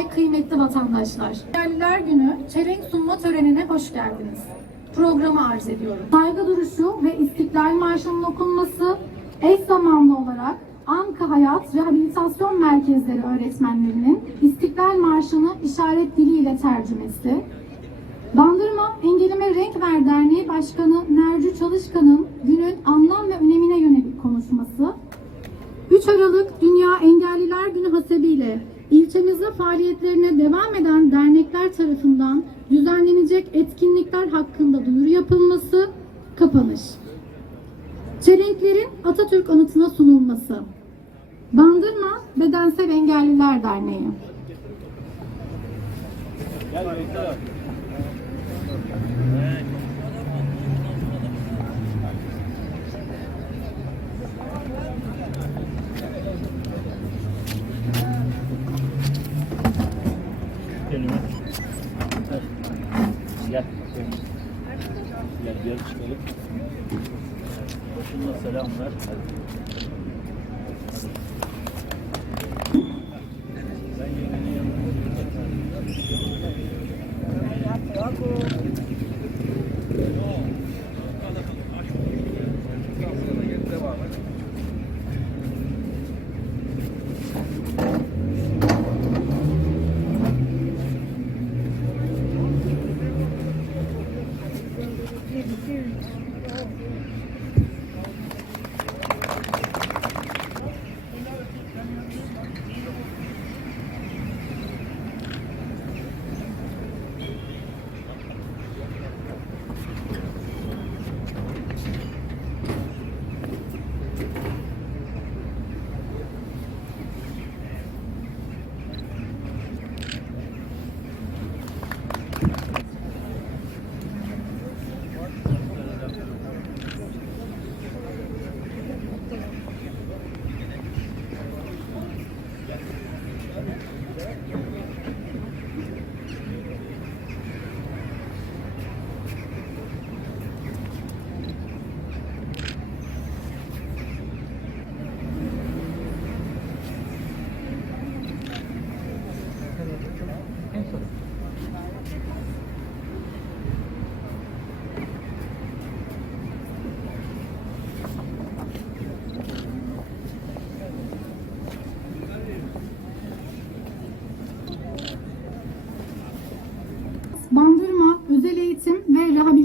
ve kıymetli vatandaşlar. Engelliler Günü çelenk sunma törenine hoş geldiniz. Programı arz ediyorum. Saygı duruşu ve İstiklal Marşı'nın okunması eş zamanlı olarak Anka Hayat Rehabilitasyon Merkezleri öğretmenlerinin İstiklal Marşı'nı işaret diliyle tercümesi, Bandırma Engelime Renk Ver Derneği Başkanı Nercu Çalışkan'ın günün anlam ve önemine yönelik konuşması, 3 Aralık Dünya Engelliler Günü hasebiyle ilçemizde faaliyetlerine devam eden dernekler tarafından düzenlenecek etkinlikler hakkında duyuru yapılması, kapanış. Çelenklerin Atatürk anıtına sunulması. Bandırma Bedensel Engelliler Derneği. Elime. よろしくお願いします。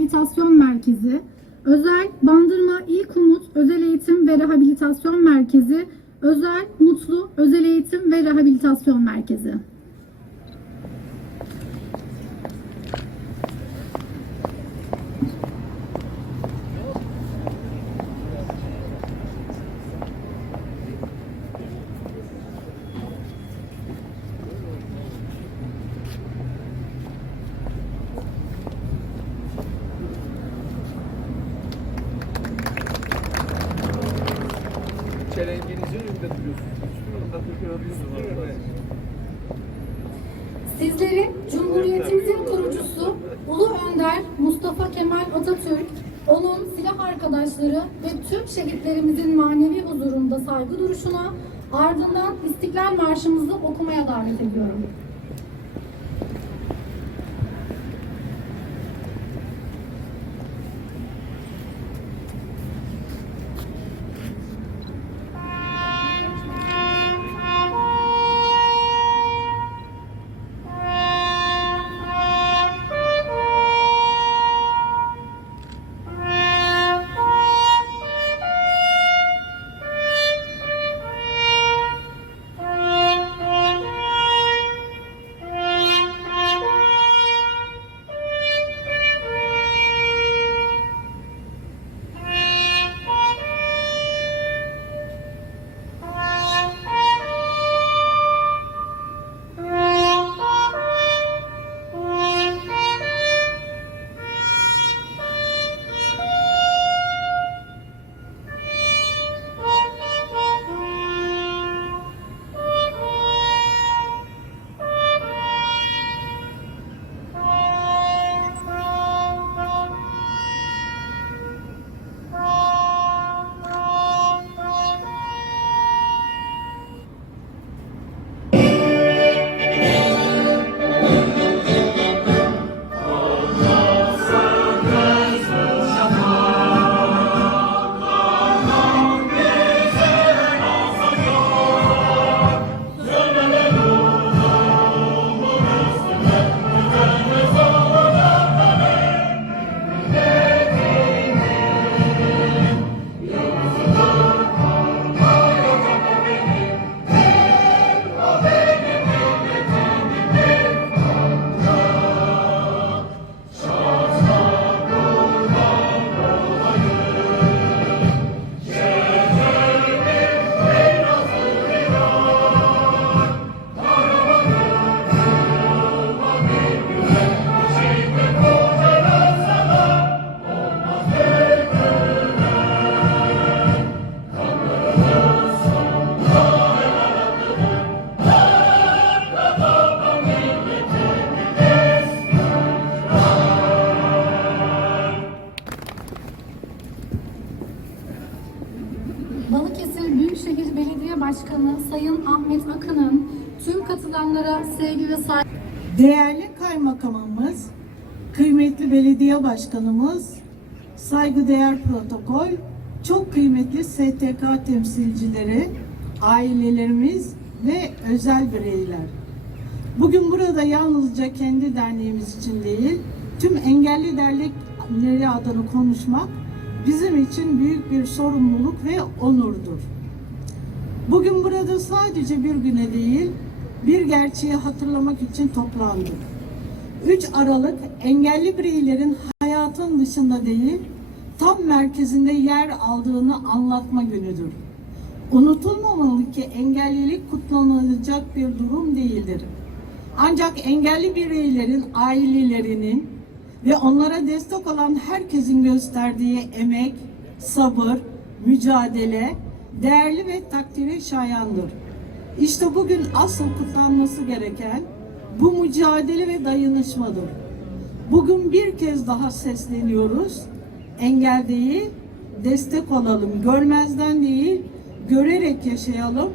Rehabilitasyon Merkezi, Özel Bandırma İlk Umut Özel Eğitim ve Rehabilitasyon Merkezi, Özel Mutlu Özel Eğitim ve Rehabilitasyon Merkezi. Çelengenizin önünde duruyorsunuz. Sizleri Cumhuriyetimizin kurucusu Ulu Önder Mustafa Kemal Atatürk, onun silah arkadaşları ve tüm şehitlerimizin manevi huzurunda saygı duruşuna ardından İstiklal Marşımızı okumaya davet ediyorum. Sevgi ve saygı Değerli kaymakamımız, kıymetli belediye başkanımız, saygıdeğer protokol, çok kıymetli STK temsilcileri, ailelerimiz ve özel bireyler. Bugün burada yalnızca kendi derneğimiz için değil, tüm engelli dernekleri adına konuşmak bizim için büyük bir sorumluluk ve onurdur. Bugün burada sadece bir güne değil, bir gerçeği hatırlamak için toplandık. 3 Aralık engelli bireylerin hayatın dışında değil, tam merkezinde yer aldığını anlatma günüdür. Unutulmamalı ki engellilik kutlanılacak bir durum değildir. Ancak engelli bireylerin ailelerinin ve onlara destek olan herkesin gösterdiği emek, sabır, mücadele değerli ve takdire şayandır. İşte bugün asıl kutlanması gereken bu mücadele ve dayanışmadır. Bugün bir kez daha sesleniyoruz. Engel değil, destek olalım. Görmezden değil, görerek yaşayalım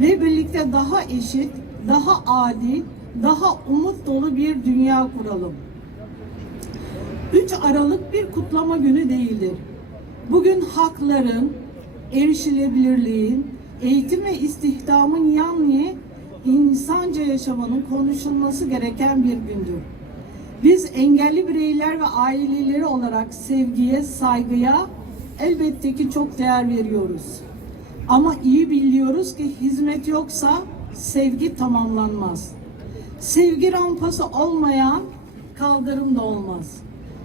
ve birlikte daha eşit, daha adil, daha umut dolu bir dünya kuralım. 3 Aralık bir kutlama günü değildir. Bugün hakların, erişilebilirliğin, eğitim ve istihdamın yanlı insanca yaşamanın konuşulması gereken bir gündür. Biz engelli bireyler ve aileleri olarak sevgiye, saygıya elbette ki çok değer veriyoruz. Ama iyi biliyoruz ki hizmet yoksa sevgi tamamlanmaz. Sevgi rampası olmayan kaldırım da olmaz.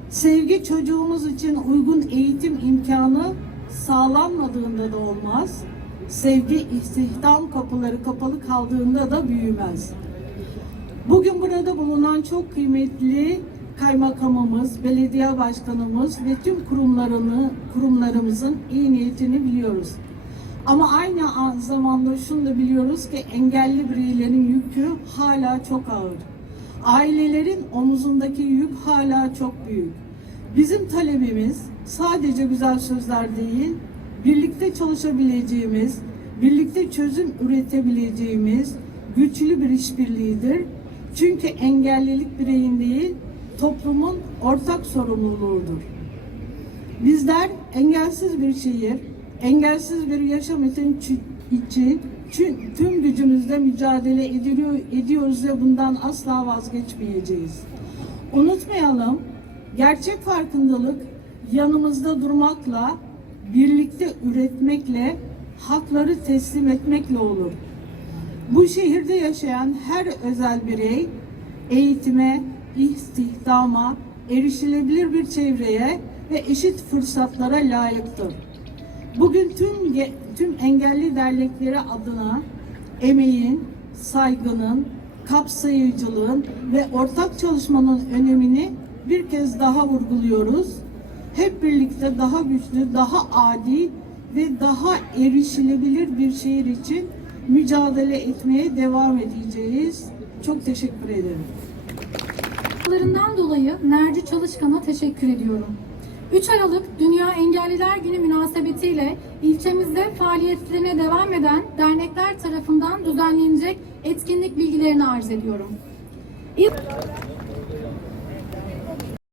Sevgi çocuğumuz için uygun eğitim imkanı sağlanmadığında da olmaz. Sevgi istihdam kapıları kapalı kaldığında da büyümez. Bugün burada bulunan çok kıymetli kaymakamımız, belediye başkanımız ve tüm kurumlarını, kurumlarımızın iyi niyetini biliyoruz. Ama aynı zamanda şunu da biliyoruz ki engelli bireylerin yükü hala çok ağır. Ailelerin omuzundaki yük hala çok büyük. Bizim talebimiz sadece güzel sözler değil, birlikte çalışabileceğimiz, birlikte çözüm üretebileceğimiz güçlü bir işbirliğidir. Çünkü engellilik bireyin değil, toplumun ortak sorumluluğudur. Bizler engelsiz bir şehir, engelsiz bir yaşam için, için tüm gücümüzle mücadele ediyor, ediyoruz ve bundan asla vazgeçmeyeceğiz. Unutmayalım, gerçek farkındalık yanımızda durmakla, birlikte üretmekle, hakları teslim etmekle olur. Bu şehirde yaşayan her özel birey eğitime, istihdama, erişilebilir bir çevreye ve eşit fırsatlara layıktır. Bugün tüm tüm engelli dernekleri adına emeğin, saygının, kapsayıcılığın ve ortak çalışmanın önemini bir kez daha vurguluyoruz. Hep birlikte daha güçlü, daha adil ve daha erişilebilir bir şehir için mücadele etmeye devam edeceğiz. Çok teşekkür ederim. Larından dolayı Nerci Çalışkan'a teşekkür ediyorum. 3 Aralık Dünya Engelliler Günü münasebetiyle ilçemizde faaliyetlerine devam eden dernekler tarafından düzenlenecek etkinlik bilgilerini arz ediyorum. İlk